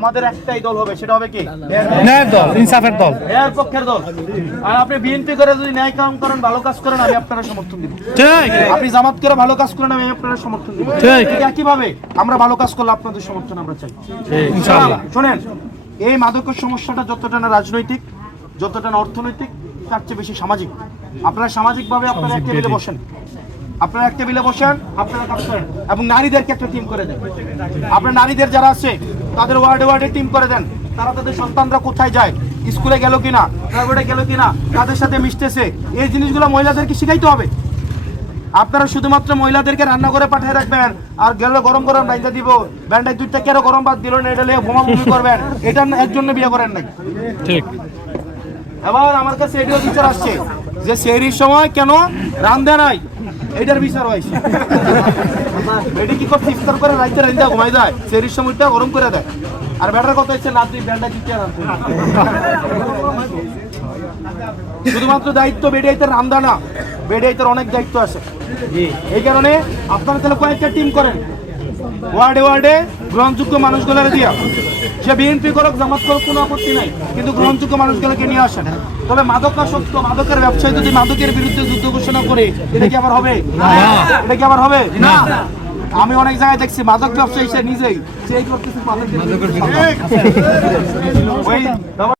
আমাদের একটাই দল হবে, সেটা হবে কি? ন্যায়ের দল, ইনসাফের দল, ন্যায়ের পক্ষের দল। আর আপনি বিএনপি করে যদি ন্যায় কাম করেন, ভালো কাজ করেন, আমি আপনারা সমর্থন দিব। ঠিক। আপনি জামাত করে ভালো কাজ করেন, আমি আপনারা সমর্থন দিব। ঠিক। ঠিক একইভাবে আমরা ভালো কাজ করলে আপনাদের সমর্থন আমরা চাই। ইনশাআল্লাহ। শোনেন, এই মাদকের সমস্যাটা যতটা না রাজনৈতিক, যতটা না অর্থনৈতিক, তার চেয়ে বেশি সামাজিক। আপনারা সামাজিকভাবে আপনারা এক টেবিলে বসেন, আপনারা এক টেবিলে বসেন, আপনারা কাজ করেন এবং নারীদেরকে একটা টিম করে দেন। আপনার নারীদের যারা আছে তাদের ওয়ার্ডে ওয়ার্ডে টিম করে দেন। তারা তাদের সন্তানরা কোথায় যায়, স্কুলে গেল কিনা, প্রাইভেটে গেল কিনা, তাদের সাথে মিশতেছে, এই জিনিসগুলো মহিলাদেরকে শিখাইতে হবে। আপনারা শুধুমাত্র মহিলাদেরকে রান্না করে পাঠিয়ে রাখবেন আর গেল গরম গরম রাইন্দা দিব, ব্যান্ডাই দুইটা কেন গরম ভাত দিল না, এটা নিয়ে বোমা মুভি করবেন, এটা এর জন্য বিয়ে করেন নাই। ঠিক। এবার আমার কাছে এটিও বিচার আসছে যে সেহরির সময় কেন রান্ধে নাই, এটার বিচার হয়েছে। এটি কি করছে, ইফতার করে রাইতে রাইন্দা ঘুমাই যায়, সেহরির সময়টা গরম করে দেয়। আর ব্যাটার কথা হচ্ছে না, তুই ব্যান্ডা দিতে রাখতে শুধুমাত্র দায়িত্ব বেডিয়াইতের রান্দা না, বেডিয়াইতের অনেক দায়িত্ব আছে। এই কারণে আপনারা তাহলে কয়েকটা টিম করেন, ওয়ার্ডে ওয়ার্ডে গ্রহণযোগ্য মানুষগুলো দিয়া, সে বিএনপি করুক জামাত করুক কোনো আপত্তি নাই, কিন্তু গ্রহণযোগ্য মানুষগুলোকে নিয়ে আসেন। তবে মাদকাসক্ত মাদকের ব্যবসায়ী যদি মাদকের বিরুদ্ধে যুদ্ধ ঘোষণা করে, এটা কি আবার হবে? এটা কি আবার হবে? আমি অনেক জায়গায় দেখছি মাদক ব্যবসায়ী সে নিজেই সেই করতেছে মাদকের